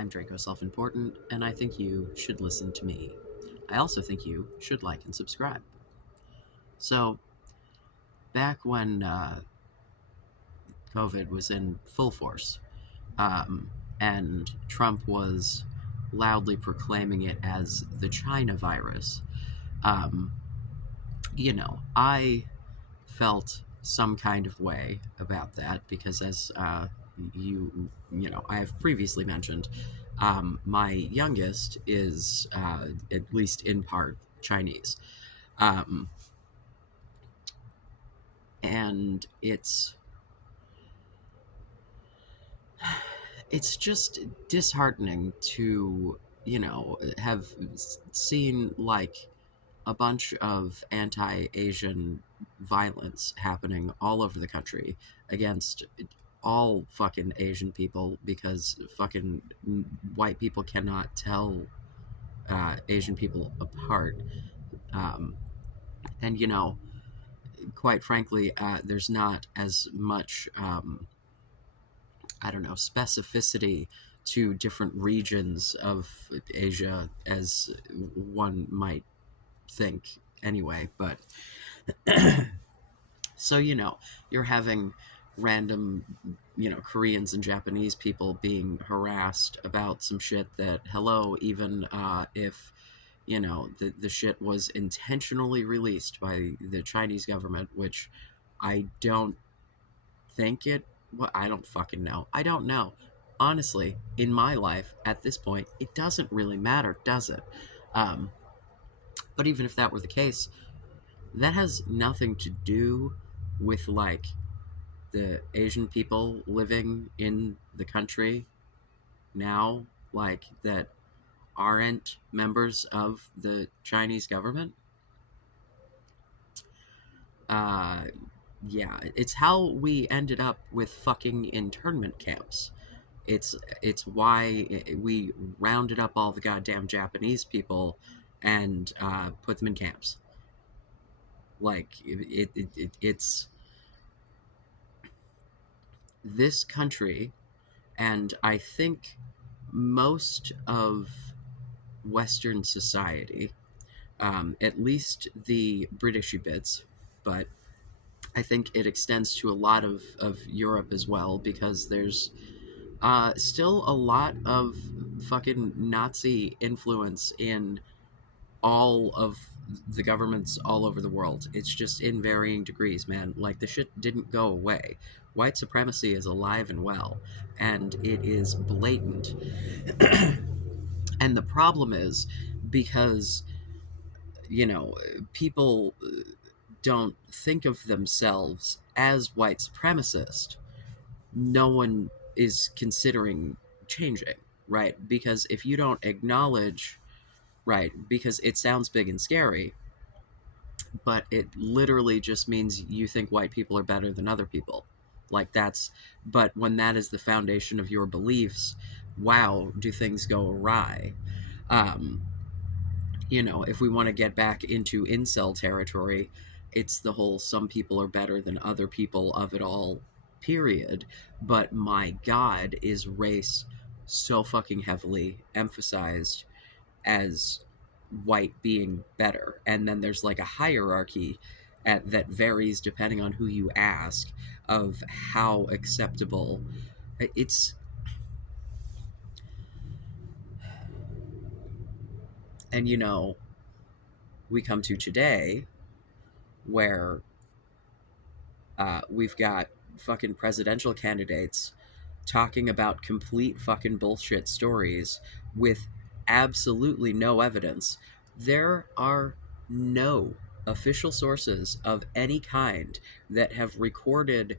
I'm Draco Self-Important, and I think you should listen to me. I also think you should like and subscribe. So, back when COVID was in full force, and Trump was loudly proclaiming it as the China virus, um, I felt some kind of way about that because, as I have previously mentioned, my youngest is at least in part Chinese, um, and it's just disheartening to have seen like a bunch of anti-Asian violence happening all over the country against all fucking Asian people because fucking white people cannot tell Asian people apart. Um, and quite frankly, there's not as much I don't know, specificity to different regions of Asia as one might think anyway. But so, you're having random, Koreans and Japanese people being harassed about some shit that, hello, even if, the shit was intentionally released by the Chinese government, which I don't think it, well, I don't fucking know. I don't know. Honestly, in my life, at this point, it doesn't really matter, does it? Um, but even if that were the case, that has nothing to do with like the Asian people living in the country now, like that aren't members of the Chinese government. Uh, yeah, it's how we ended up with fucking internment camps. It's why we rounded up all the goddamn Japanese people and put them in camps. Like it's this country, and I think most of Western society, at least the Britishy bits, but I think it extends to a lot of Europe as well because there's still a lot of fucking Nazi influence in all of the governments all over the world. It's just in varying degrees, man. Like, the shit didn't go away. White supremacy is alive and well, and it is blatant. And the problem is because, you know, people don't think of themselves as white supremacist, no one is considering changing, right? Because if you don't acknowledge, right, because it sounds big and scary, but it literally just means you think white people are better than other people. Like that's, but when that is the foundation of your beliefs, wow, do things go awry. Um, if we want to get back into incel territory, it's the whole some people are better than other people of it all, period. But my God, is race so fucking heavily emphasized as white being better. And then there's like a hierarchy that varies depending on who you ask of how acceptable it's. And we come to today where we've got fucking presidential candidates talking about complete fucking bullshit stories with absolutely no evidence. There are no official sources of any kind that have recorded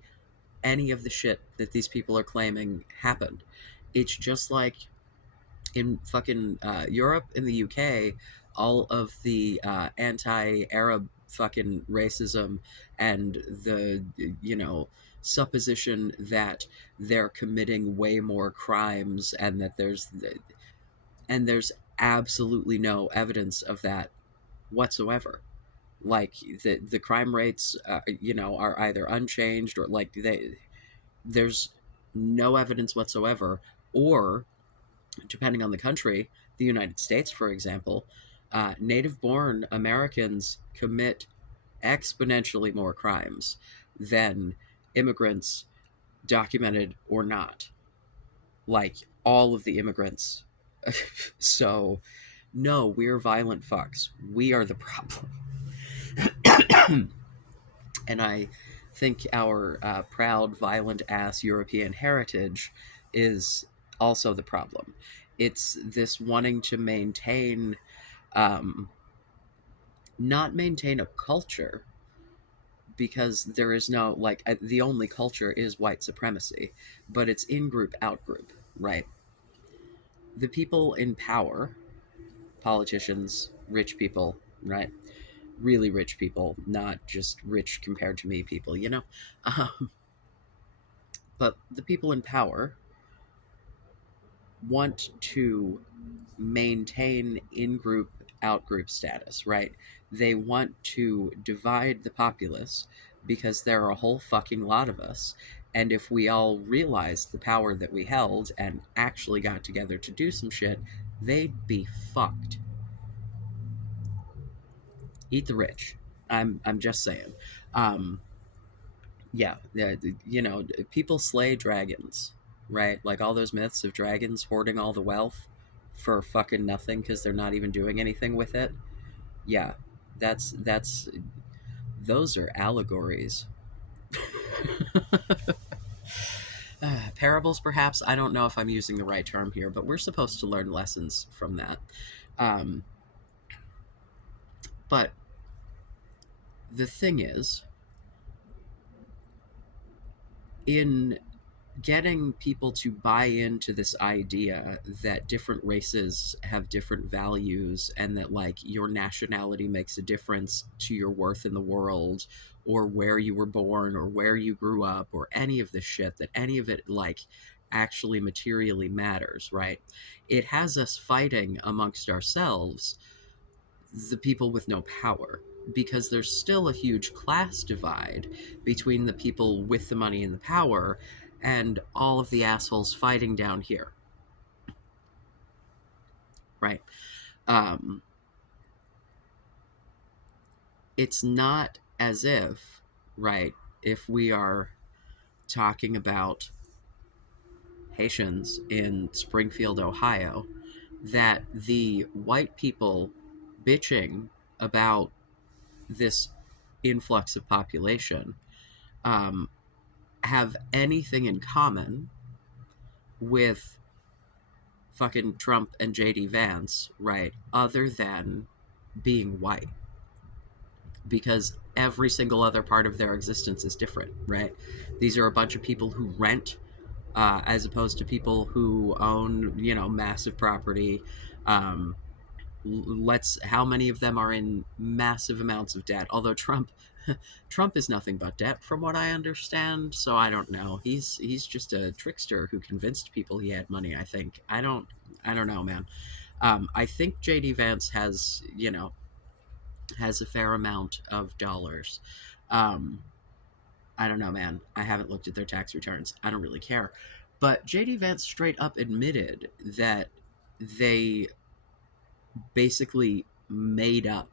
any of the shit that these people are claiming happened. It's just like in fucking Europe, in the UK, all of the anti-Arab fucking racism and the supposition that they're committing way more crimes and that there's absolutely no evidence of that whatsoever. Like the crime rates, are either unchanged or there's no evidence whatsoever, or depending on the country, the United States, for example, native born Americans commit exponentially more crimes than immigrants, documented or not. Like all of the immigrants. So, no, we're violent fucks. We are the problem. And I think our proud, violent ass European heritage is also the problem. It's this wanting to maintain, um, not maintain a culture, because there is no, like, the only culture is white supremacy, but it's in group, out group, right? The people in power, politicians, rich people, right? Really rich people, not just rich compared to me people, you know? Um, but the people in power want to maintain in group, out group status, right? They want to divide the populace because there are a whole fucking lot of us. And if we all realized the power that we held and actually got together to do some shit, they'd be fucked. Eat the rich. I'm just saying. Um, yeah, yeah, you know, people slay dragons, right? Like all those myths of dragons hoarding all the wealth for fucking nothing because they're not even doing anything with it. Yeah, that's those are allegories. Parables, perhaps. I don't know if I'm using the right term here, but we're supposed to learn lessons from that. Um, but the thing is, in getting people to buy into this idea that different races have different values and that like your nationality makes a difference to your worth in the world, or where you were born or where you grew up or any of this shit, that any of it like actually materially matters, right? It has us fighting amongst ourselves, the people with no power, because there's still a huge class divide between the people with the money and the power and all of the assholes fighting down here, right? um it's not as if, right, if we are talking about Haitians in Springfield, Ohio, that the white people bitching about this influx of population um, have anything in common with fucking Trump and JD Vance, right? Other than being white. Because every single other part of their existence is different, right? These are a bunch of people who rent, as opposed to people who own, you know, massive property. Um, how many of them are in massive amounts of debt? Although Trump is nothing but debt, from what I understand. So I don't know. He's just a trickster who convinced people he had money. I think. I don't know, man. I think JD Vance has, you know, has a fair amount of dollars. Um, I don't know, man. I haven't looked at their tax returns. I don't really care. But JD Vance straight up admitted that they basically made up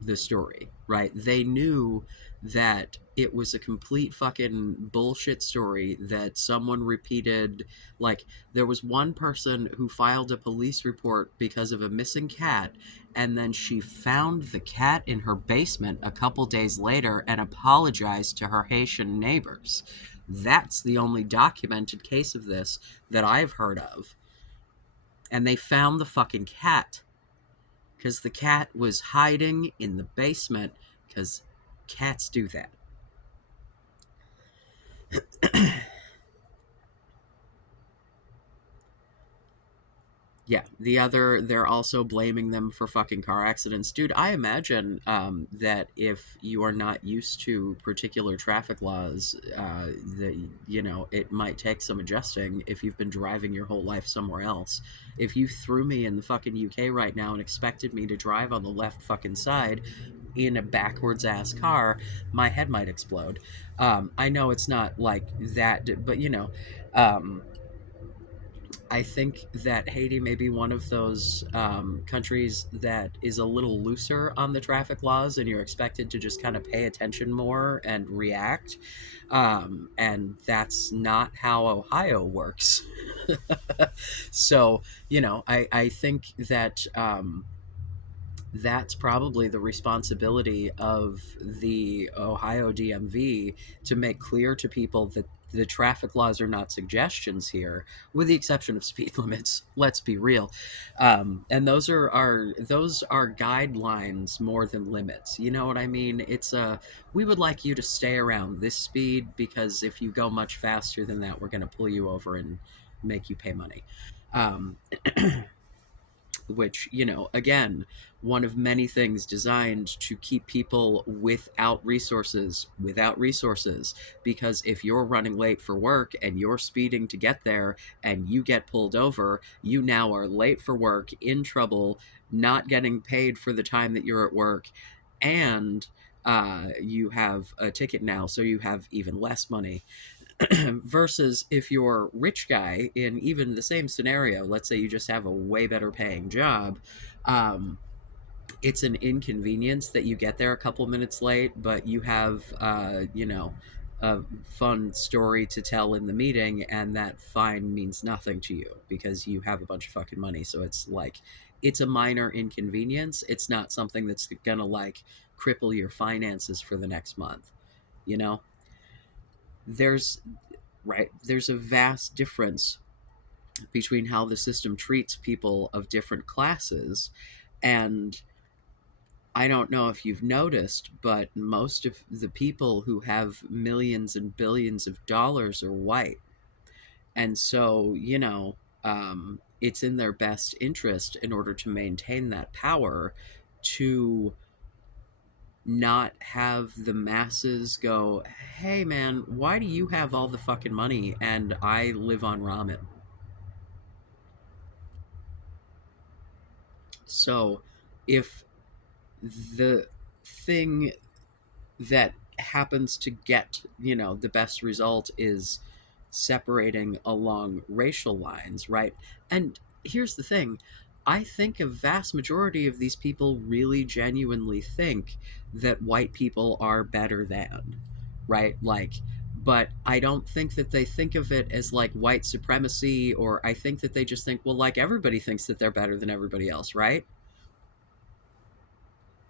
the story, right? They knew that it was a complete fucking bullshit story that someone repeated. Like, there was one person who filed a police report because of a missing cat, and then she found the cat in her basement a couple days later and apologized to her Haitian neighbors. That's the only documented case of this that I've heard of. And they found the fucking cat because the cat was hiding in the basement, because cats do that. Yeah, they're also blaming them for fucking car accidents. Dude, I imagine that if you are not used to particular traffic laws, that, you know, it might take some adjusting if you've been driving your whole life somewhere else. If you threw me in the fucking UK right now and expected me to drive on the left fucking side in a backwards ass car, my head might explode. I know it's not like that, but you know, um, I think that Haiti may be one of those countries that is a little looser on the traffic laws, and you're expected to just kind of pay attention more and react. And that's not how Ohio works. So, I think that that's probably the responsibility of the Ohio DMV to make clear to people that the traffic laws are not suggestions here, with the exception of speed limits. Let's be real, and those are guidelines more than limits. You know what I mean? We would like you to stay around this speed because if you go much faster than that, we're going to pull you over and make you pay money. Um, which, again, one of many things designed to keep people without resources, because if you're running late for work and you're speeding to get there and you get pulled over, you now are late for work, in trouble, not getting paid for the time that you're at work, and you have a ticket now, so you have even less money. Versus if you're rich guy in even the same scenario, let's say you just have a way better paying job, um, it's an inconvenience that you get there a couple minutes late, but you have a fun story to tell in the meeting, and that fine means nothing to you because you have a bunch of fucking money. So it's a minor inconvenience. It's not something that's gonna cripple your finances for the next month. You know, there's there's a vast difference between how the system treats people of different classes. And I don't know if you've noticed, but most of the people who have millions and billions of dollars are white. And so, it's in their best interest, in order to maintain that power, to not have the masses go, hey man, why do you have all the fucking money and I live on ramen? So if the thing that happens to get, the best result is separating along racial lines, right? And here's the thing, I think a vast majority of these people really genuinely think that white people are better than, right? But I don't think that they think of it as white supremacy, or I think that they just think, well, everybody thinks that they're better than everybody else, right?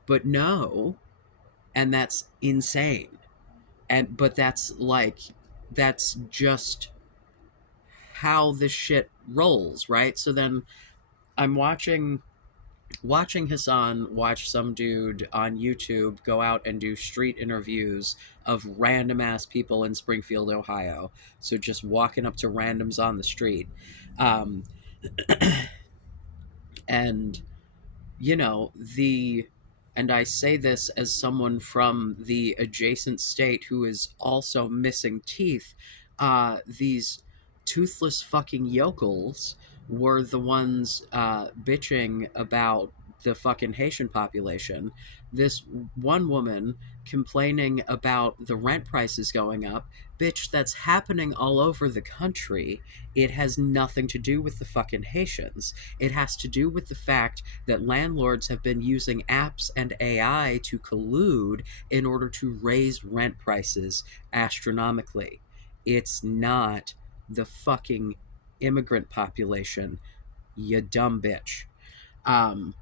But no, and that's insane. But that's just how this shit rolls, right? So then I'm watching Hassan watch some dude on YouTube go out and do street interviews of random ass people in Springfield, Ohio. So just walking up to randoms on the street. Um, and the and I say this as someone from the adjacent state who is also missing teeth. These toothless fucking yokels were the ones bitching about the fucking Haitian population. This one woman complaining about the rent prices going up. Bitch, that's happening all over the country. It has nothing to do with the fucking Haitians. It has to do with the fact that landlords have been using apps and AI to collude in order to raise rent prices astronomically. It's not the fucking immigrant population, you dumb bitch. Um,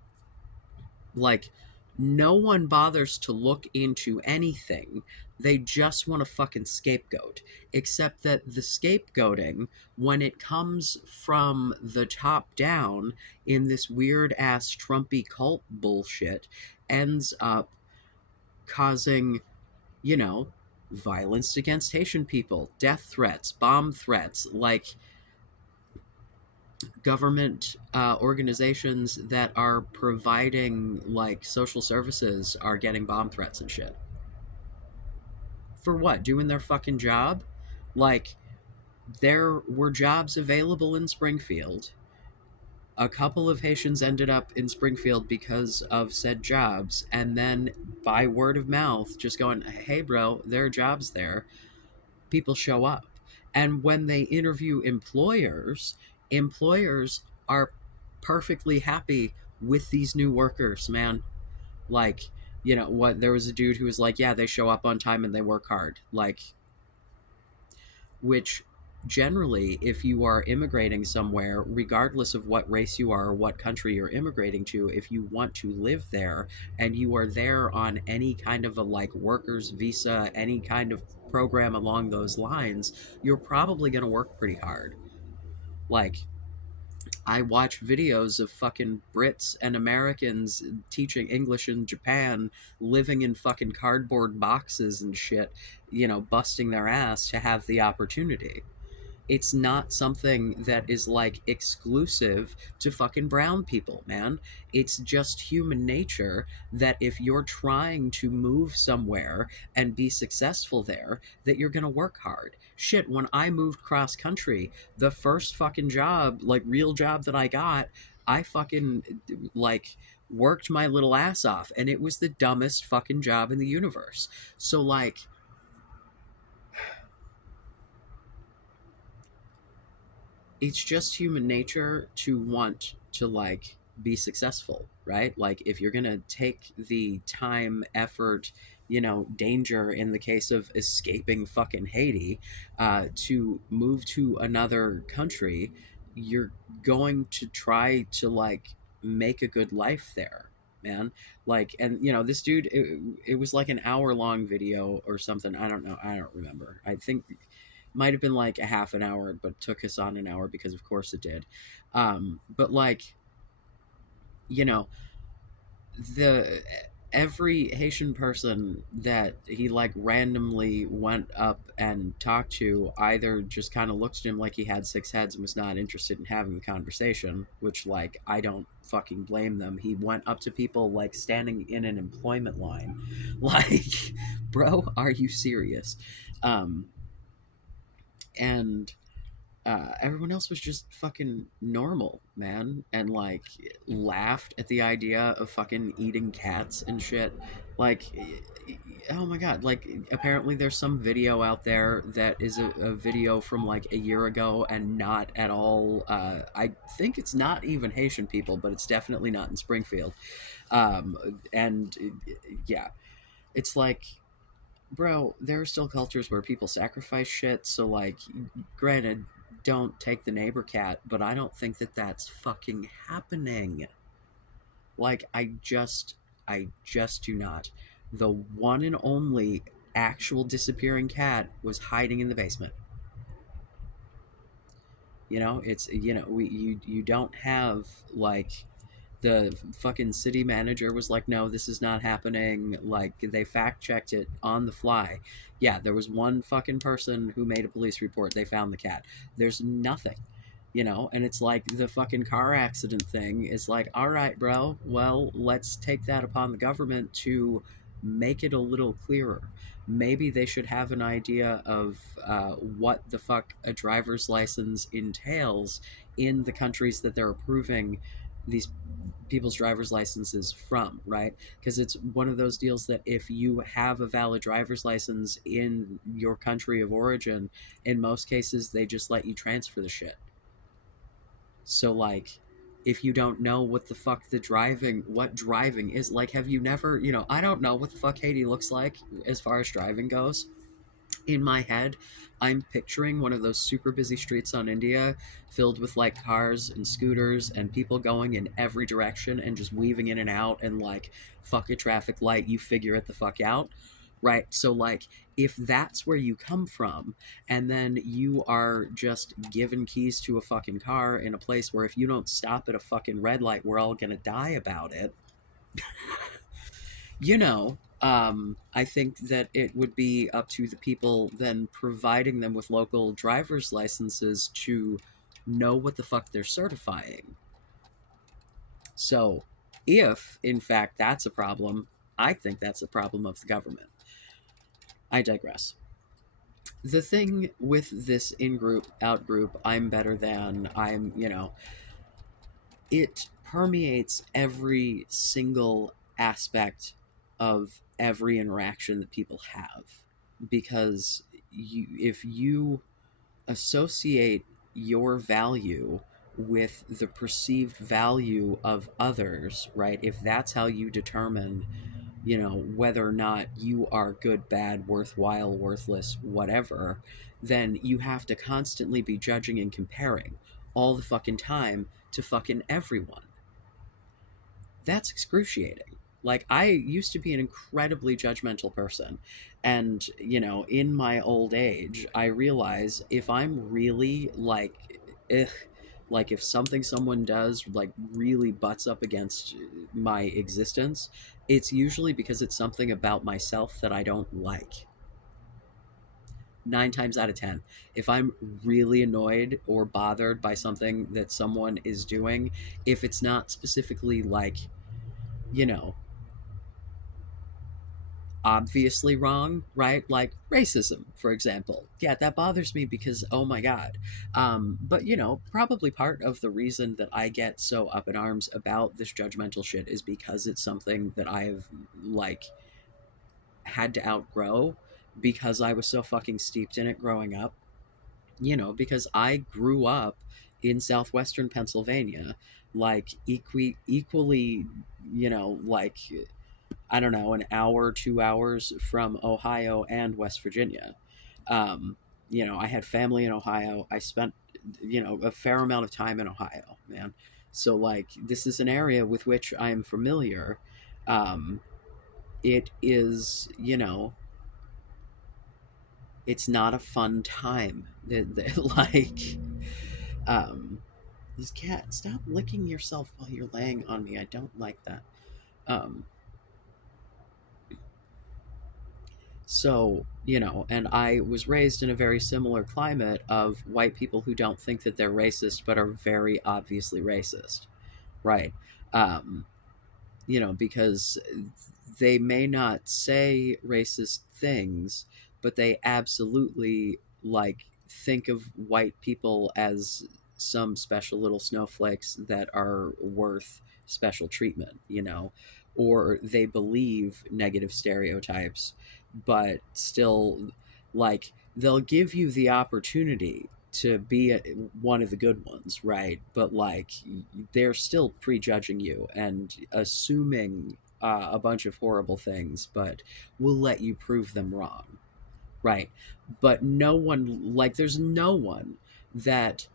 like, no one bothers to look into anything. They just want to fucking scapegoat. Except that the scapegoating, when it comes from the top down in this weird ass Trumpy cult bullshit, ends up causing, you know, violence against Haitian people, death threats, bomb threats, government organizations that are providing social services are getting bomb threats and shit. For what? Doing their fucking job? Like, there were jobs available in Springfield. A couple of Haitians ended up in Springfield because of said jobs, and then by word of mouth, just going, hey, bro, there are jobs there. People show up. And when they interview employers, Employers are perfectly happy with these new workers, man. Like, what, there was a dude who was like, yeah, they show up on time and they work hard. Like, which generally, if you are immigrating somewhere, regardless of what race you are or what country you're immigrating to, if you want to live there and you are there on any kind of a like workers visa, any kind of program along those lines, you're probably going to work pretty hard. Like, I watch videos of fucking Brits and Americans teaching English in Japan, living in fucking cardboard boxes and shit, busting their ass to have the opportunity. It's not something that is like exclusive to fucking brown people, man. It's just human nature that if you're trying to move somewhere and be successful there, that you're gonna work hard. Shit, when I moved cross country, the first fucking job, like real job that I got, I fucking like worked my little ass off, and it was the dumbest fucking job in the universe. So like, it's just human nature to want to like be successful, right? Like, if you're gonna take the time, effort, danger in the case of escaping fucking Haiti, to move to another country, you're going to try to like make a good life there, man. Like, and this dude, it was like an hour long video or something. I don't know, I don't remember. I think might have been like a half an hour, but took us on an hour because of course it did. But like, you know, the every Haitian person that he like randomly went up and talked to either just kind of looked at him like he had six heads and was not interested in having the conversation, which like I don't fucking blame them. He went up to people like standing in an employment line, like, bro, are you serious? Um, and everyone else was just fucking normal, man, and like laughed at the idea of fucking eating cats and shit. Like, oh my god! Like, apparently there's some video out there that is a video from like a year ago and not at all. I think it's not even Haitian people, but it's definitely not in Springfield. And yeah, it's like, bro, there are still cultures where people sacrifice shit. So, like, granted, don't take the neighbor cat, but I don't think that that's fucking happening. Like, I just do not. The one and only actual disappearing cat was hiding in the basement. It's you don't have like the fucking city manager was like, no, this is not happening. Like, they fact checked it on the fly. Yeah, there was one fucking person who made a police report. They found the cat. There's nothing, and it's like the fucking car accident thing is like, all right, bro, well, let's take that upon the government to make it a little clearer. Maybe they should have an idea of what the fuck a driver's license entails in the countries that they're approving these people's driver's licenses from, right? Because it's one of those deals that if you have a valid driver's license in your country of origin, in most cases they just let you transfer the shit. So like, if you don't know what the fuck what driving is like, have you never, I don't know what the fuck Haiti looks like as far as driving goes. In my head, I'm picturing one of those super busy streets on India filled with like cars and scooters and people going in every direction and just weaving in and out, and like, fuck a traffic light, you figure it the fuck out. Right? So, like, if that's where you come from, and then you are just given keys to a fucking car in a place where if you don't stop at a fucking red light, we're all gonna die about it, I think that it would be up to the people then providing them with local driver's licenses to know what the fuck they're certifying. So, if in fact that's a problem, I think that's a problem of the government. I digress. The thing with this in group, out group, I'm better than, it permeates every single aspect of every interaction that people have, because if you associate your value with the perceived value of others, right? If that's how you determine, whether or not you are good, bad, worthwhile, worthless, whatever, then you have to constantly be judging and comparing all the fucking time to fucking everyone. That's excruciating. Like, I used to be an incredibly judgmental person. And, in my old age, I realize if I'm really like, ugh, like if something someone does like really butts up against my existence, it's usually because it's something about myself that I don't like. 9 times out of 10. If I'm really annoyed or bothered by something that someone is doing, if it's not specifically like, you know, obviously wrong, right? Like racism, for example. Yeah, that bothers me because, oh my God. But, probably part of the reason that I get so up in arms about this judgmental shit is because it's something that I've, like, had to outgrow because I was so fucking steeped in it growing up. Because I grew up in southwestern Pennsylvania, like, equally, like, I don't know, an hour, 2 hours from Ohio and West Virginia. Um, I had family in Ohio. I spent, a fair amount of time in Ohio, man. So, like, this is an area with which I am familiar. Um, it is, it's not a fun time. Like, um, this cat, stop licking yourself while you're laying on me. I don't like that. Um, So, and I was raised in a very similar climate of white people who don't think that they're racist, but are very obviously racist, right? Um, because they may not say racist things, but they absolutely like think of white people as some special little snowflakes that are worth special treatment, or they believe negative stereotypes, but still, like, they'll give you the opportunity to be one of the good ones, right? But like, they're still prejudging you and assuming a bunch of horrible things, but will let you prove them wrong, right? But no one, like, there's no one that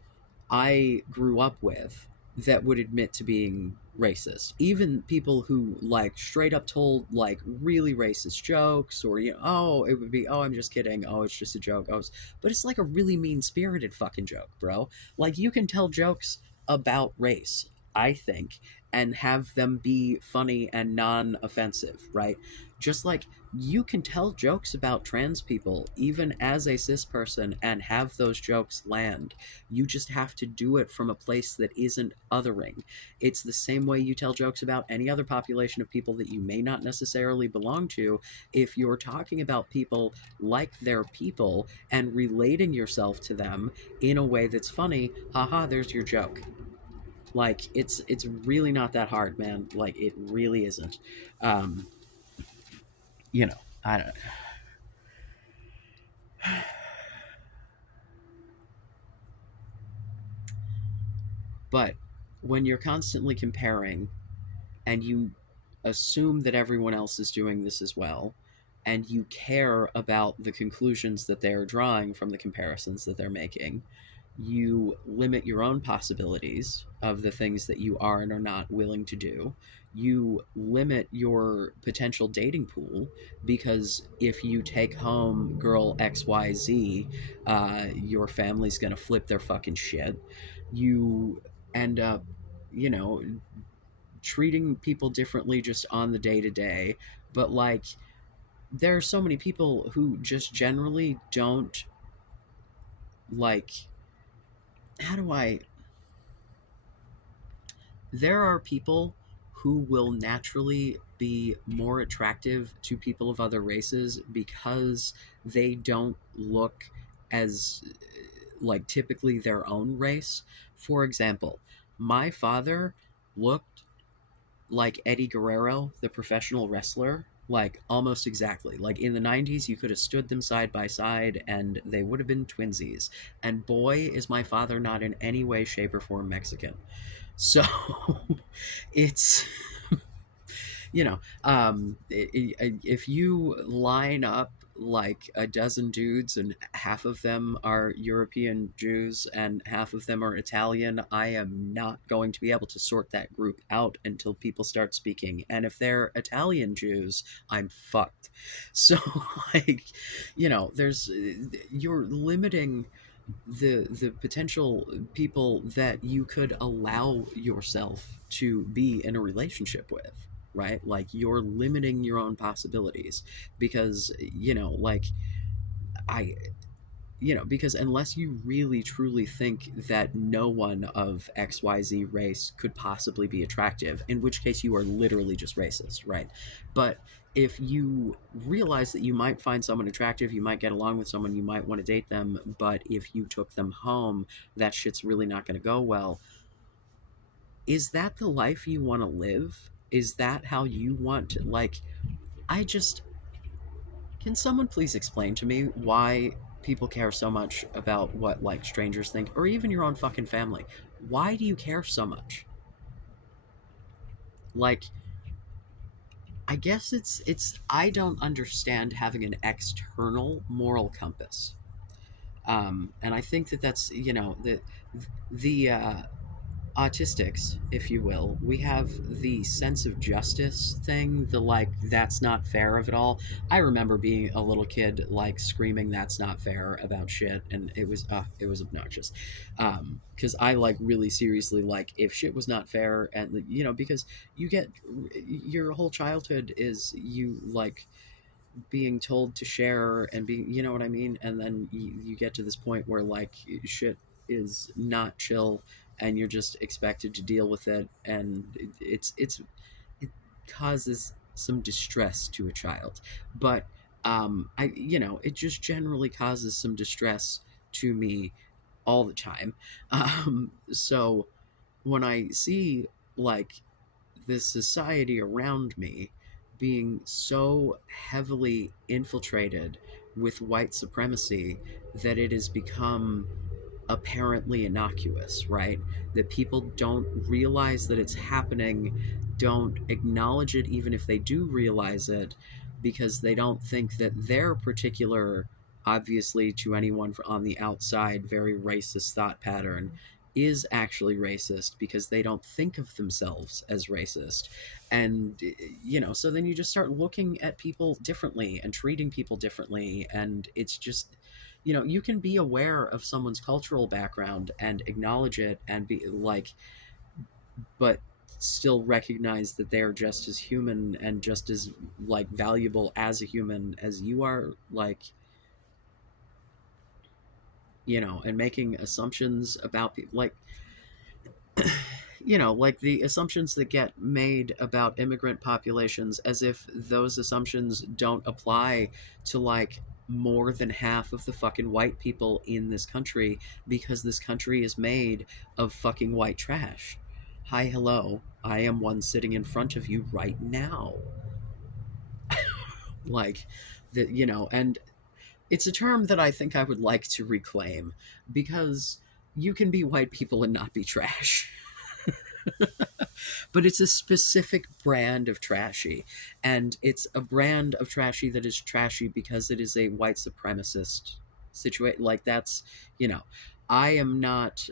I grew up with that would admit to being racist. Even people who like straight up told like really racist jokes, or oh, it would be, oh, I'm just kidding, oh, it's just a joke, oh, but it's like a really mean spirited fucking joke, bro. Like, you can tell jokes about race, I think, and have them be funny and non-offensive, right? Just like you can tell jokes about trans people even as a cis person and have those jokes land. You just have to do it from a place that isn't othering. It's the same way you tell jokes about any other population of people that you may not necessarily belong to. If you're talking about people like they're people and relating yourself to them in a way that's funny, haha, there's your joke. Like, it's really not that hard, man. Like, it really isn't. Um, you know, I don't. But when you're constantly comparing and you assume that everyone else is doing this as well, and you care about the conclusions that they're drawing from the comparisons that they're making, you limit your own possibilities of the things that you are and are not willing to do. You limit your potential dating pool because if you take home girl XYZ, your family's gonna flip their fucking shit. You end up, you know, treating people differently just on the day to day. But like, there are so many people who just generally don't, like, how do I, there are people who will naturally be more attractive to people of other races because they don't look as like typically their own race. For example, my father looked like Eddie Guerrero, the professional wrestler, Like almost exactly. Like in the 90s, you could have stood them side by side and they would have been twinsies. And boy, is my father not in any way, shape, or form Mexican. So it's, if you line up like a dozen dudes and half of them are European Jews and half of them are Italian, I am not going to be able to sort that group out until people start speaking. And if they're Italian Jews, I'm fucked. So, like, there's you're limiting the potential people that you could allow yourself to be in a relationship with, right? Like you're limiting your own possibilities because like I because unless you really truly think that no one of XYZ race could possibly be attractive, in which case you are literally just racist, right? But if you realize that you might find someone attractive, you might get along with someone, you might want to date them, but if you took them home, that shit's really not going to go well. Is that the life you want to live? Is that how you want to, like, I just, can someone please explain to me why people care so much about what like strangers think or even your own fucking family? Why do you care so much? Like, I guess it's I don't understand having an external moral compass. And I think that that's the autistics, if you will, we have the sense of justice thing, the like, that's not fair of it all. I remember being a little kid, like screaming, that's not fair about shit. And it was obnoxious. Cause I like really seriously, like if shit was not fair and, because you get your whole childhood is you like being told to share and being, you know what I mean? And then you get to this point where like shit is not chill and you're just expected to deal with it, and it causes some distress to a child. But it just generally causes some distress to me all the time. So when I see like the society around me being so heavily infiltrated with white supremacy that it has become apparently innocuous, right? That people don't realize that it's happening, don't acknowledge it, even if they do realize it, because they don't think that their particular, obviously to anyone on the outside, very racist thought pattern is actually racist because they don't think of themselves as racist. And so then you just start looking at people differently and treating people differently, and it's just, you can be aware of someone's cultural background and acknowledge it and be like, but still recognize that they're just as human and just as like valuable as a human as you are, like, and making assumptions about people, like, like the assumptions that get made about immigrant populations, as if those assumptions don't apply to like more than half of the fucking white people in this country, because this country is made of fucking white trash. Hi, hello. I am one sitting in front of you right now. Like, and it's a term that I think I would like to reclaim, because you can be white people and not be trash. But it's a specific brand of trashy, and it's a brand of trashy that is trashy because it is a white supremacist situation. Like, that's, you know I am not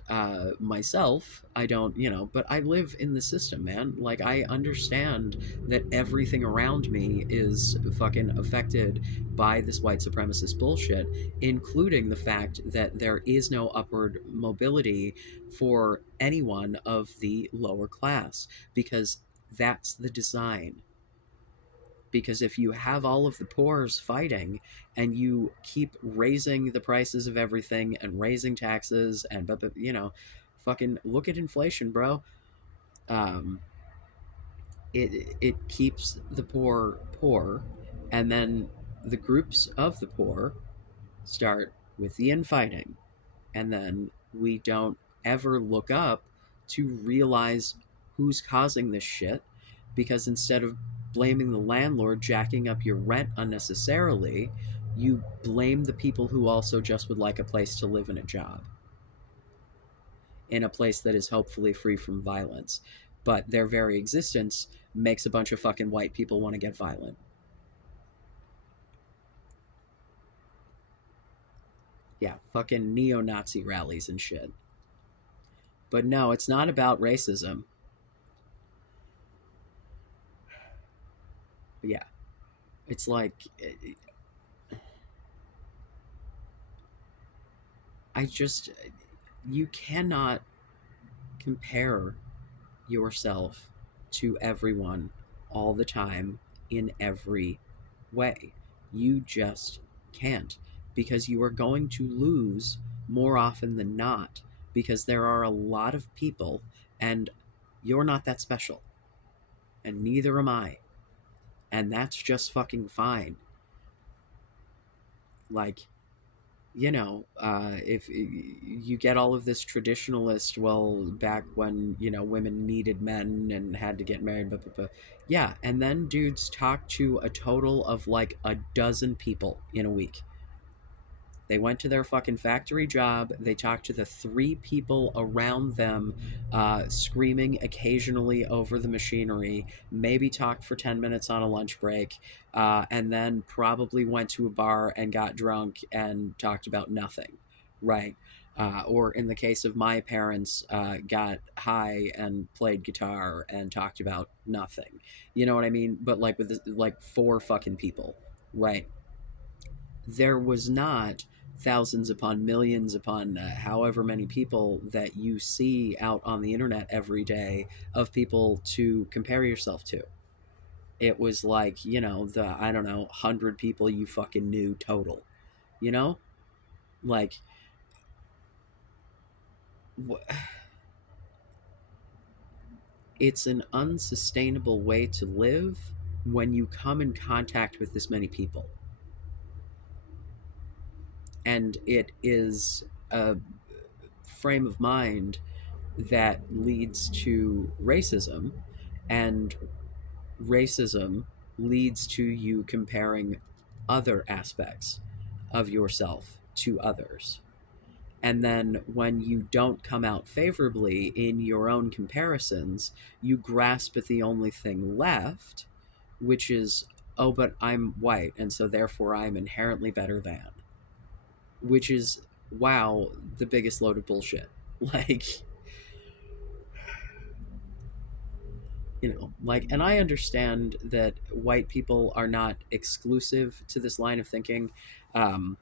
myself, I don't, but I live in the system, man. Like, I understand that everything around me is fucking affected by this white supremacist bullshit, including the fact that there is no upward mobility for anyone of the lower class, because that's the design. Because if you have all of the poors fighting and you keep raising the prices of everything and raising taxes and but fucking look at inflation, bro. um it keeps the poor poor, and then the groups of the poor start with the infighting, and then we don't ever look up to realize who's causing this shit, because instead of blaming the landlord jacking up your rent unnecessarily, you blame the people who also just would like a place to live and a job in a place that is hopefully free from violence. But their very existence makes a bunch of fucking white people want to get violent. Yeah, fucking neo-Nazi rallies and shit. But no, it's not about racism. Yeah, it's like I just you cannot compare yourself to everyone all the time in every way. You just can't, because you are going to lose more often than not, because there are a lot of people and you're not that special and neither am I, and that's just fucking fine. Like, if you get all of this traditionalist, well, back when, women needed men and had to get married, yeah, and then dudes talk to a total of like a dozen people in a week. They went to their fucking factory job. They talked to the three people around them, screaming occasionally over the machinery, maybe talked for 10 minutes on a lunch break, and then probably went to a bar and got drunk and talked about nothing, right? Or in the case of my parents, got high and played guitar and talked about nothing. You know what I mean? But like with this, like four fucking people, right? There was not thousands upon millions upon however many people that you see out on the internet every day of people to compare yourself to. It was like, the, I don't know, 100 people you fucking knew total, you know? Like, it's an unsustainable way to live when you come in contact with this many people. And it is a frame of mind that leads to racism, and racism leads to you comparing other aspects of yourself to others. And then when you don't come out favorably in your own comparisons, you grasp at the only thing left, which is, oh, but I'm white, and so therefore I'm inherently better than. Which is, wow, the biggest load of bullshit. Like, like, and I understand that white people are not exclusive to this line of thinking. um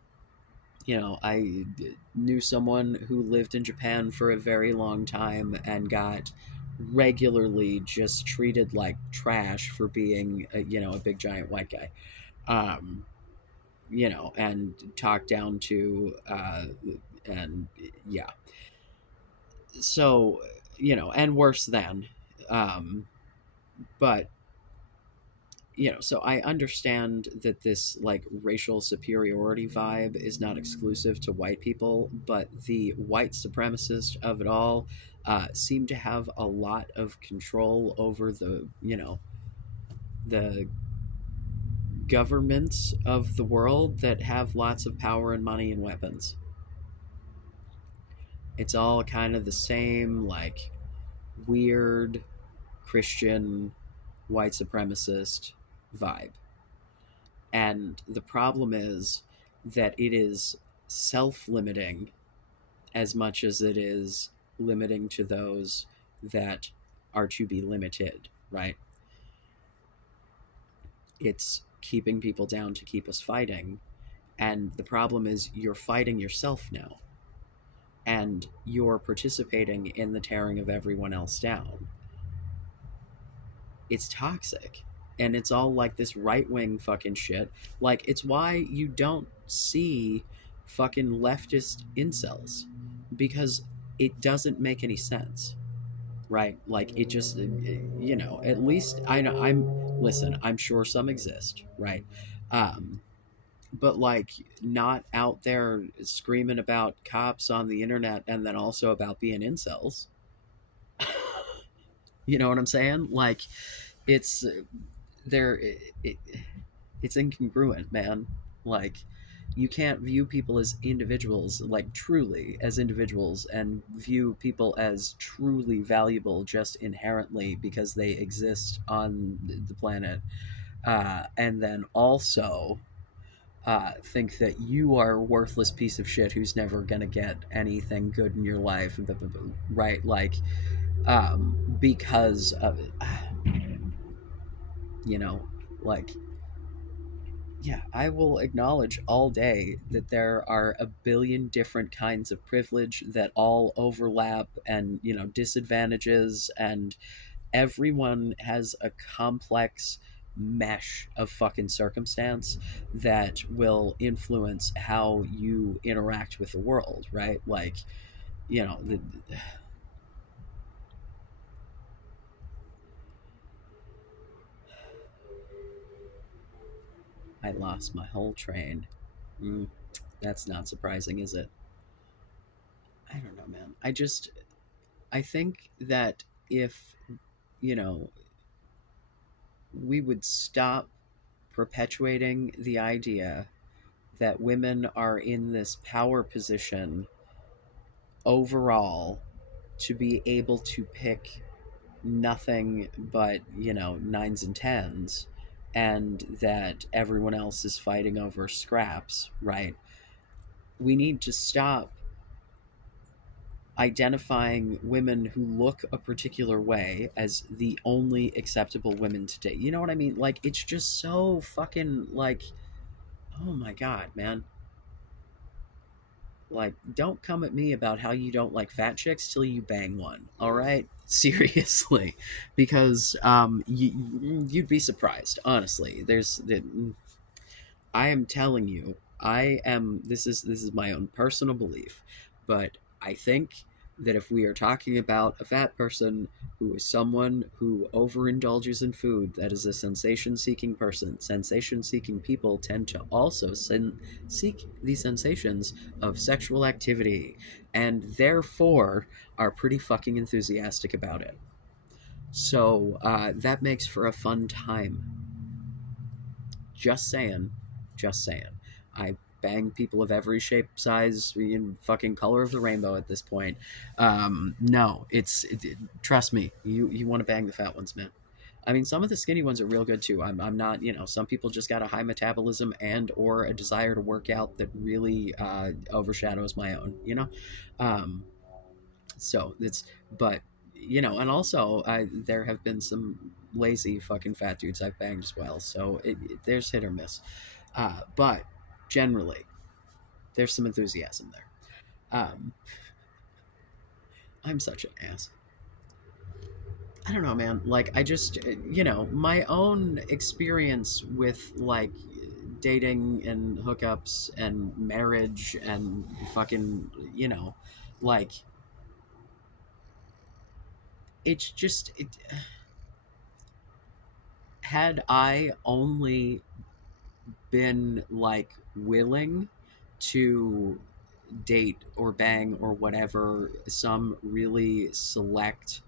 I knew someone who lived in Japan for a very long time and got regularly just treated like trash for being a big giant white guy, um and talked down to, and yeah, so, and worse than, um but so I understand that this like racial superiority vibe is not exclusive to white people, but the white supremacists of it all seem to have a lot of control over the governments of the world that have lots of power and money and weapons. It's all kind of the same, like, weird Christian white supremacist vibe. And the problem is that it is self limiting as much as it is limiting to those that are to be limited, right? It's keeping people down to keep us fighting. And the problem is you're fighting yourself now. And you're participating in the tearing of everyone else down. It's toxic. And it's all like this right wing fucking shit. Like, it's why you don't see fucking leftist incels, because it doesn't make any sense, right? Like, it just, at least I know, listen, I'm sure some exist, right? Um, but like, not out there screaming about cops on the internet and then also about being incels. You know what I'm saying? Like, it's there it, it's incongruent, man. Like, you can't view people as individuals, like truly as individuals, and view people as truly valuable just inherently because they exist on the planet, and then also think that you are a worthless piece of shit who's never gonna get anything good in your life, right? Like, because of it, you know, like, yeah, I will acknowledge all day that there are a billion different kinds of privilege that all overlap and, disadvantages, and everyone has a complex mesh of fucking circumstance that will influence how you interact with the world, right? Like, you know, the, I lost my whole train. Mm, that's not surprising, is it? I don't know, man. I think that if, you know, we would stop perpetuating the idea that women are in this power position overall to be able to pick nothing but, nines and tens, and that everyone else is fighting over scraps, right? We need to stop identifying women who look a particular way as the only acceptable women to date. You know what I mean? Like, it's just so fucking like, oh my god, man. Like, don't come at me about how you don't like fat chicks till you bang one. All right, seriously, because you'd be surprised. Honestly, I am telling you, I am. This is my own personal belief, but I think that if we are talking about a fat person who is someone who overindulges in food, that is a sensation-seeking person. Sensation-seeking people tend to also seek the sensations of sexual activity, and therefore are pretty fucking enthusiastic about it. So that makes for a fun time. Just saying. Just saying. I bang people of every shape, size, and fucking color of the rainbow at this point. No, trust me. You want to bang the fat ones, man. I mean, some of the skinny ones are real good too. I'm not, some people just got a high metabolism and or a desire to work out that really overshadows my own. Um, so it's, but and also there have been some lazy fucking fat dudes I've banged as well. So there's hit or miss, but generally there's some enthusiasm there. I'm such an ass. I don't know, man. Like, I just, my own experience with like dating and hookups and marriage and fucking, like, it's just had I only been like willing to date or bang or whatever some really select,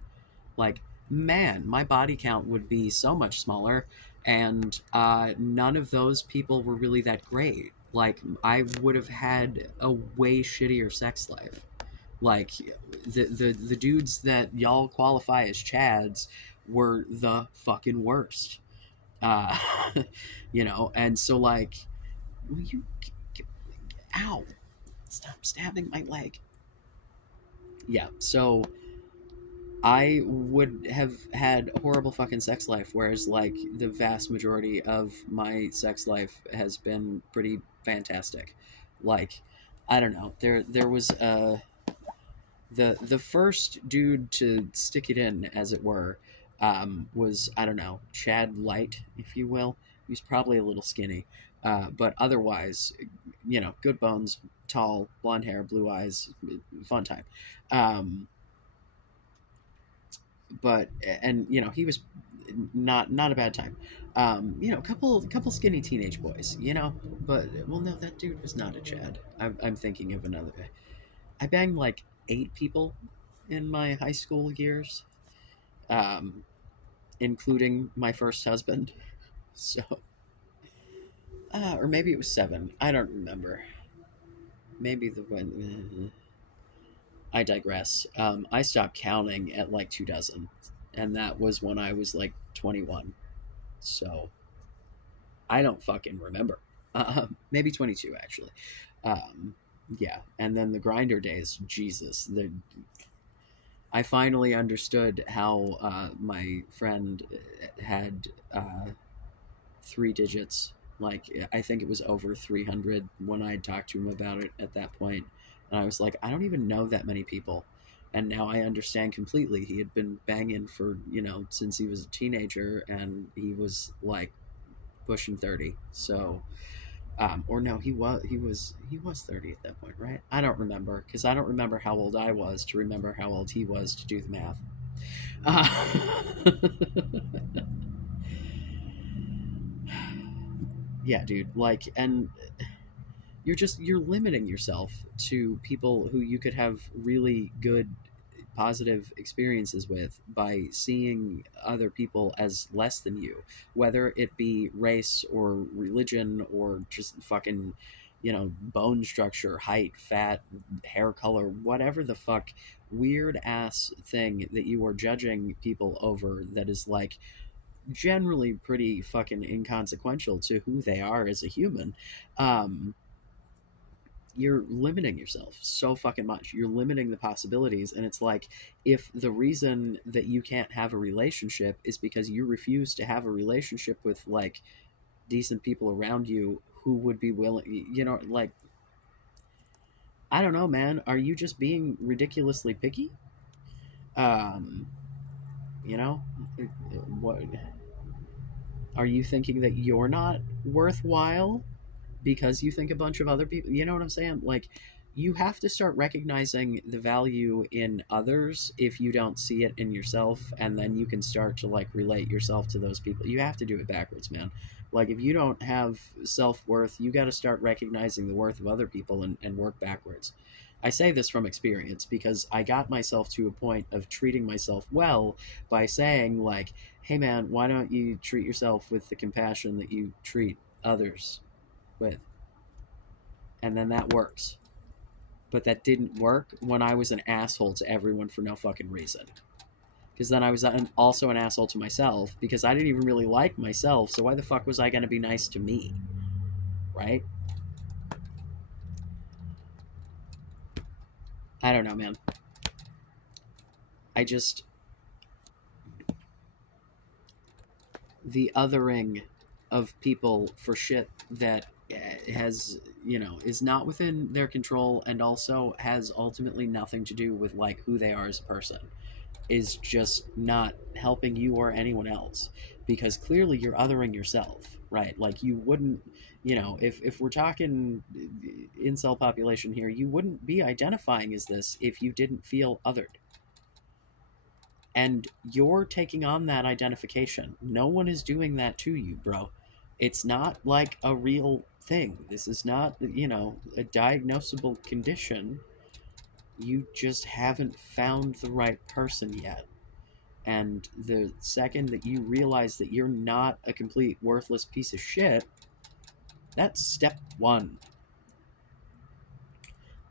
like, man, my body count would be so much smaller, and none of those people were really that great. Like, I would have had a way shittier sex life. Like, the dudes that y'all qualify as chads were the fucking worst. uh and so, like, will you ow, stop stabbing my leg. Yeah, so I would have had a horrible fucking sex life, whereas like the vast majority of my sex life has been pretty fantastic. Like, I don't know, there was the first dude to stick it in, as it were, was, I don't know, Chad Light, if you will. He was probably a little skinny, but otherwise, good bones, tall, blonde hair, blue eyes, fun time. Um, but and he was not a bad time. A couple skinny teenage boys, but well, no, that dude was not a Chad. I'm thinking of another guy. I banged like 8 people in my high school years, um, including my first husband. So, or maybe it was 7. I don't remember. Maybe the when. I digress. I stopped counting at like 2 dozen, and that was when I was like 21. So I don't fucking remember. Maybe 22 actually. Um, yeah, and then the grinder days. Jesus, I finally understood how my friend had 3 digits. Like I think it was over 300 when I talked to him about it at that point, and I was like, I don't even know that many people. And now I understand completely. He had been banging for since he was a teenager, and he was like pushing 30. So, or no, he was 30 at that point, right? I don't remember because I don't remember how old I was to remember how old he was to do the math. Yeah, dude. Like, and you're limiting yourself to people who you could have really good positive experiences with by seeing other people as less than you, whether it be race or religion or just fucking bone structure, height, fat, hair color, whatever the fuck weird ass thing that you are judging people over that is like generally pretty fucking inconsequential to who they are as a human. um you're limiting yourself so fucking much. You're limiting the possibilities. And it's like, if the reason that you can't have a relationship is because you refuse to have a relationship with like decent people around you who would be willing, like, I don't know, man. Are you just being ridiculously picky? Um, you know, what are you thinking that you're not worthwhile because you think a bunch of other people, you know what I'm saying? Like, you have to start recognizing the value in others if you don't see it in yourself, and then you can start to like relate yourself to those people. You have to do it backwards, man. Like, if you don't have self-worth, you got to start recognizing the worth of other people and work backwards. I say this from experience because I got myself to a point of treating myself well by saying like, hey man, why don't you treat yourself with the compassion that you treat others with? And then that works. But that didn't work when I was an asshole to everyone for no fucking reason. Because then I was also an asshole to myself because I didn't even really like myself. So why the fuck was I going to be nice to me? Right? I don't know, man. I just. The othering of people for shit that has, is not within their control and also has ultimately nothing to do with like who they are as a person is just not helping you or anyone else, because clearly you're othering yourself, right? Like, you wouldn't, if we're talking incel population here, you wouldn't be identifying as this if you didn't feel othered. And you're taking on that identification. No one is doing that to you, bro. It's not like a real thing. This is not, a diagnosable condition. You just haven't found the right person yet. And the second that you realize that you're not a complete worthless piece of shit, that's step one.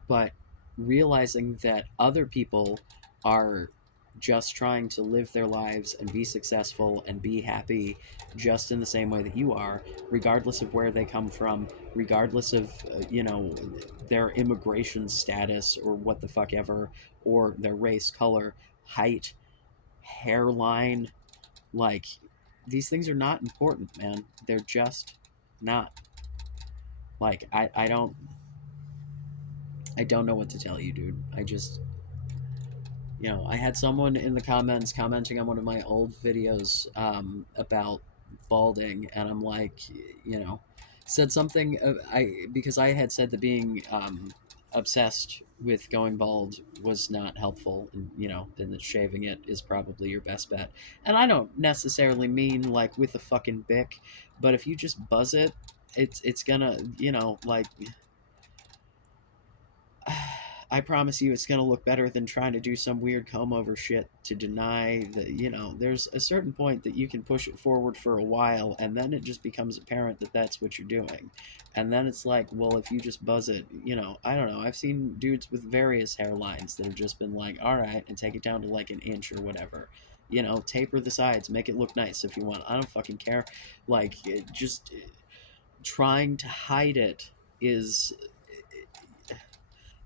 But realizing that other people are just trying to live their lives and be successful and be happy just in the same way that you are, regardless of where they come from, regardless of, their immigration status or what the fuck ever, or their race, color, height, hairline. Like, these things are not important, man. They're just not. Like, I don't know what to tell you, dude. I just, I had someone in the comments commenting on one of my old videos about balding, and I'm like, said something. Because I had said that being obsessed with going bald was not helpful, and that shaving it is probably your best bet. And I don't necessarily mean like with a fucking bic, but if you just buzz it, it's gonna, like. I promise you it's going to look better than trying to do some weird comb over shit to deny that, there's a certain point that you can push it forward for a while and then it just becomes apparent that that's what you're doing. And then it's like, well, if you just buzz it, I don't know. I've seen dudes with various hairlines that have just been like, all right, and take it down to like an inch or whatever. Taper the sides, make it look nice if you want. I don't fucking care. Like, just trying to hide it is,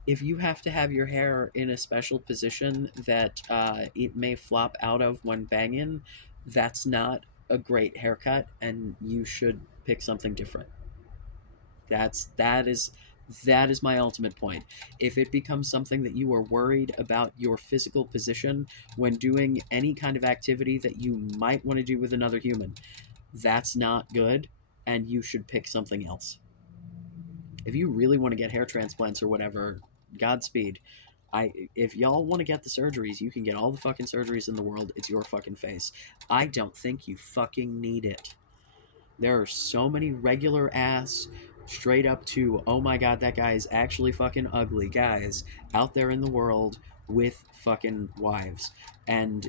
if you have to have your hair in a special position that it may flop out of when banging, that's not a great haircut, and you should pick something different. That is my ultimate point. If it becomes something that you are worried about your physical position when doing any kind of activity that you might want to do with another human, that's not good, and you should pick something else. If you really want to get hair transplants or whatever, Godspeed. If y'all want to get the surgeries, you can get all the fucking surgeries in the world. It's your fucking face. I don't think you fucking need it. There are so many regular ass, straight up to, oh my god, that guy is actually fucking ugly guys out there in the world with fucking wives. And,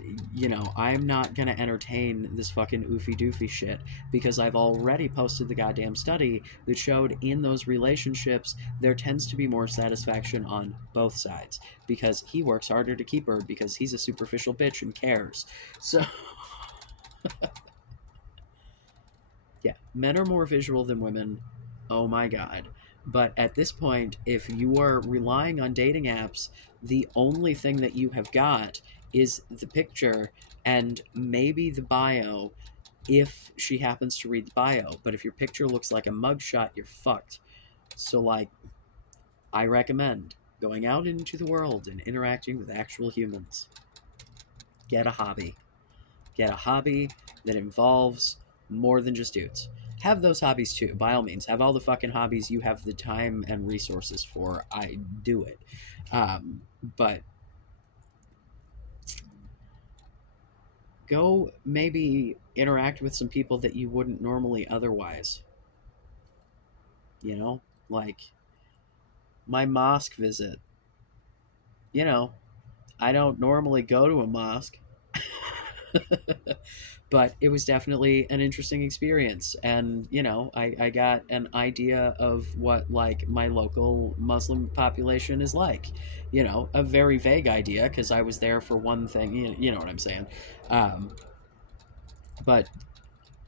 I'm not gonna entertain this fucking oofy doofy shit because I've already posted the goddamn study that showed in those relationships there tends to be more satisfaction on both sides because he works harder to keep her because he's a superficial bitch and cares. So. Yeah, men are more visual than women. Oh my god. But at this point, if you are relying on dating apps, the only thing that you have got is the picture and maybe the bio if she happens to read the bio. But if your picture looks like a mugshot, you're fucked. So, like, I recommend going out into the world and interacting with actual humans. Get a hobby. Get a hobby that involves more than just dudes. Have those hobbies too, by all means. Have all the fucking hobbies you have the time and resources for. I do it. But go maybe interact with some people that you wouldn't normally otherwise. Like my mosque visit. I don't normally go to a mosque. But it was definitely an interesting experience, and I got an idea of what like my local Muslim population is like. A very vague idea because I was there for one thing. You know what I'm saying. But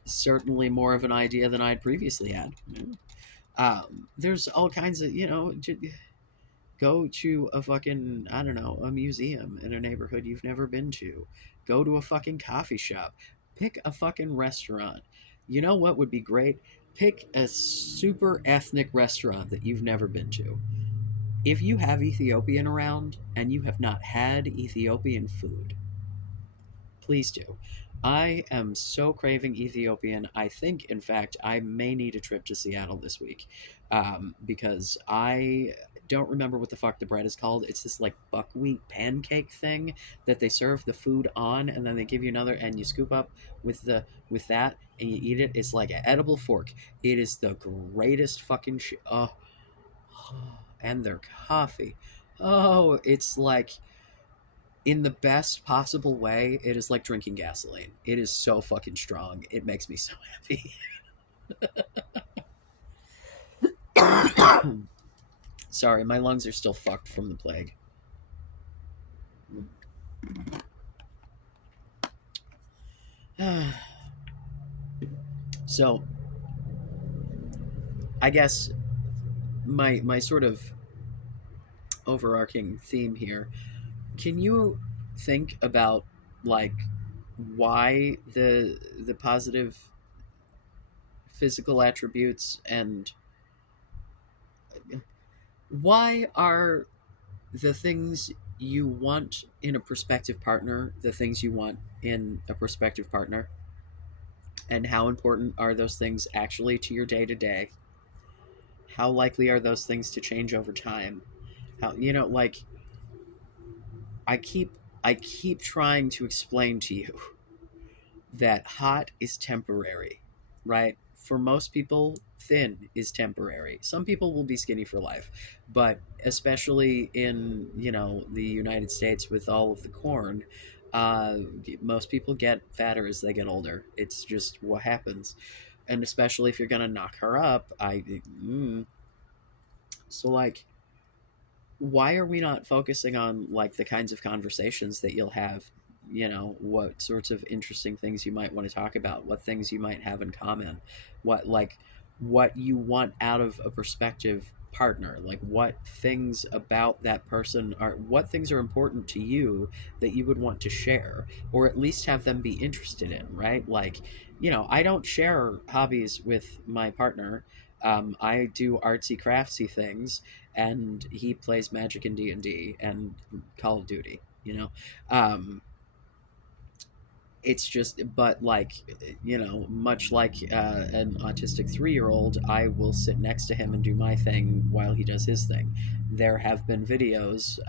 certainly more of an idea than I'd previously had. There's all kinds of go to a fucking, I don't know, a museum in a neighborhood you've never been to. Go to a fucking coffee shop. Pick a fucking restaurant. You know what would be great? Pick a super ethnic restaurant that you've never been to. If you have Ethiopian around and you have not had Ethiopian food, please do. I am so craving Ethiopian. I think, in fact, I may need a trip to Seattle this week because I don't remember what the fuck the bread is called. It's this like buckwheat pancake thing that they serve the food on, and then they give you another, and you scoop up with that, and you eat it. It's like an edible fork. It is the greatest fucking shit. Oh, and their coffee. Oh, it's like in the best possible way, it is like drinking gasoline. It is so fucking strong. It makes me so happy. Sorry, my lungs are still fucked from the plague. So, I guess my sort of overarching theme here. Can you think about like why the positive physical attributes and why are the things you want in a prospective partner the things you want in a prospective partner, and how important are those things actually to your day to day? How likely are those things to change over time? How, like, I keep I keep trying to explain to you that hot is temporary, right? For most people, thin is temporary. Some people will be skinny for life, but especially in, the United States with all of the corn, uh, most people get fatter as they get older. It's just what happens. And especially if you're gonna knock her up, so like, why are we not focusing on like the kinds of conversations that you'll have, what sorts of interesting things you might want to talk about, what things you might have in common, what you want out of a prospective partner, like what things about that person are, what things are important to you that you would want to share, or at least have them be interested in, right? Like, I don't share hobbies with my partner. I do artsy craftsy things, and he plays Magic and D&D and Call of Duty. It's just, but like, much like an autistic 3-year-old, I will sit next to him and do my thing while he does his thing. There have been videos,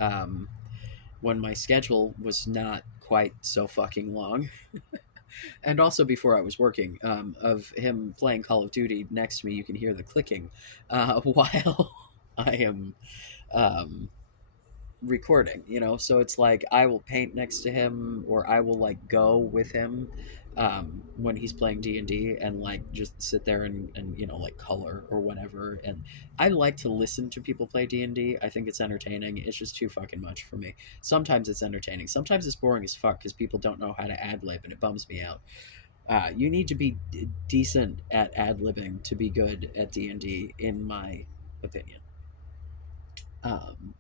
when my schedule was not quite so fucking long, and also before I was working, of him playing Call of Duty next to me. You can hear the clicking while I am um, recording, so it's like I will paint next to him, or I will like go with him when he's playing D&D, and like just sit there and like color or whatever. And I like to listen to people play D&D. I think it's entertaining. It's just too fucking much for me. Sometimes it's entertaining, sometimes it's boring as fuck because people don't know how to ad lib, and it bums me out. You need to be decent at ad libbing to be good at D&D, in my opinion. um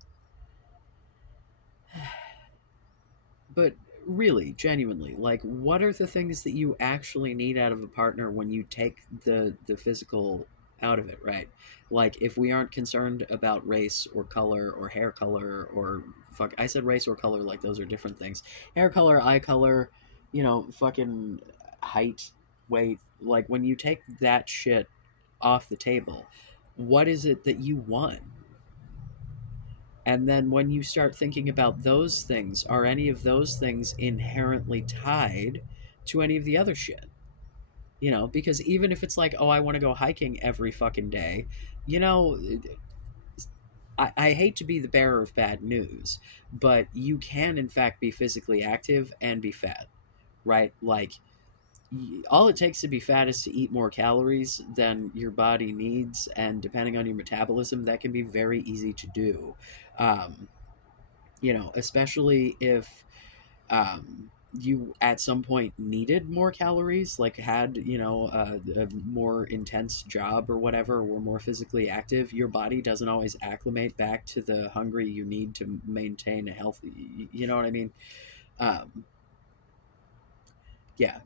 But really, genuinely, like, what are the things that you actually need out of a partner when you take the physical out of it, right? Like, if we aren't concerned about race or color or hair color, or fuck, I said race or color like those are different things. Hair color, eye color, fucking height, weight. Like, when you take that shit off the table, what is it that you want? And then when you start thinking about those things, are any of those things inherently tied to any of the other shit? Because even if it's like, oh, I want to go hiking every fucking day, you know, I hate to be the bearer of bad news, but you can, in fact, be physically active and be fat, right? Like, all it takes to be fat is to eat more calories than your body needs. And depending on your metabolism, that can be very easy to do. Um, especially if you at some point needed more calories, like had, a more intense job or whatever, or were more physically active, your body doesn't always acclimate back to the hungry you need to maintain a healthy, you know what I mean? Um, yeah,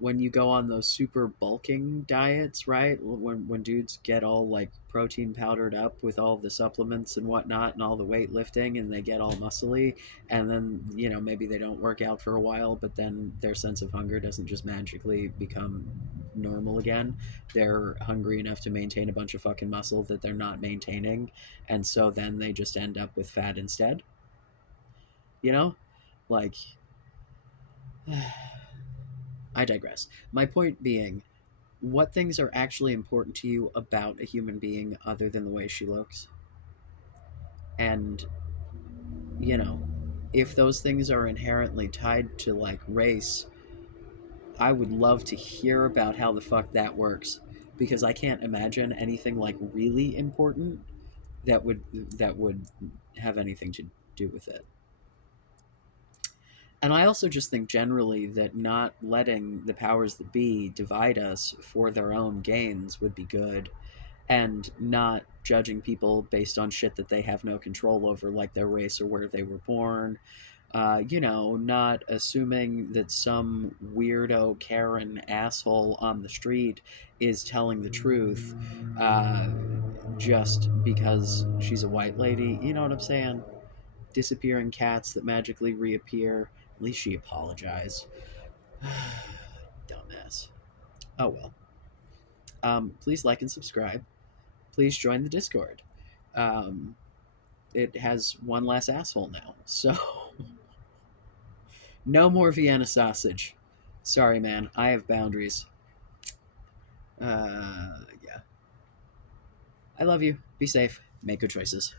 when you go on those super bulking diets, right? When dudes get all like protein powdered up with all the supplements and whatnot, and all the weightlifting, and they get all muscly, and then maybe they don't work out for a while, but then their sense of hunger doesn't just magically become normal again. They're hungry enough to maintain a bunch of fucking muscle that they're not maintaining, and so then they just end up with fat instead. You know, like. I digress. My point being, what things are actually important to you about a human being other than the way she looks? And, you know, if those things are inherently tied to like race, I would love to hear about how the fuck that works, because I can't imagine anything like really important that would have anything to do with it. And I also just think generally that not letting the powers that be divide us for their own gains would be good, and not judging people based on shit that they have no control over, like their race or where they were born. Not assuming that some weirdo Karen asshole on the street is telling the truth uh, just because she's a white lady. You know what I'm saying? Disappearing cats that magically reappear. At least she apologized. Dumbass. Oh well. Please like and subscribe. Please join the Discord. Um, it has one less asshole now, so no more Vienna sausage. Sorry, man. I have boundaries. Yeah. I love you. Be safe. Make good choices.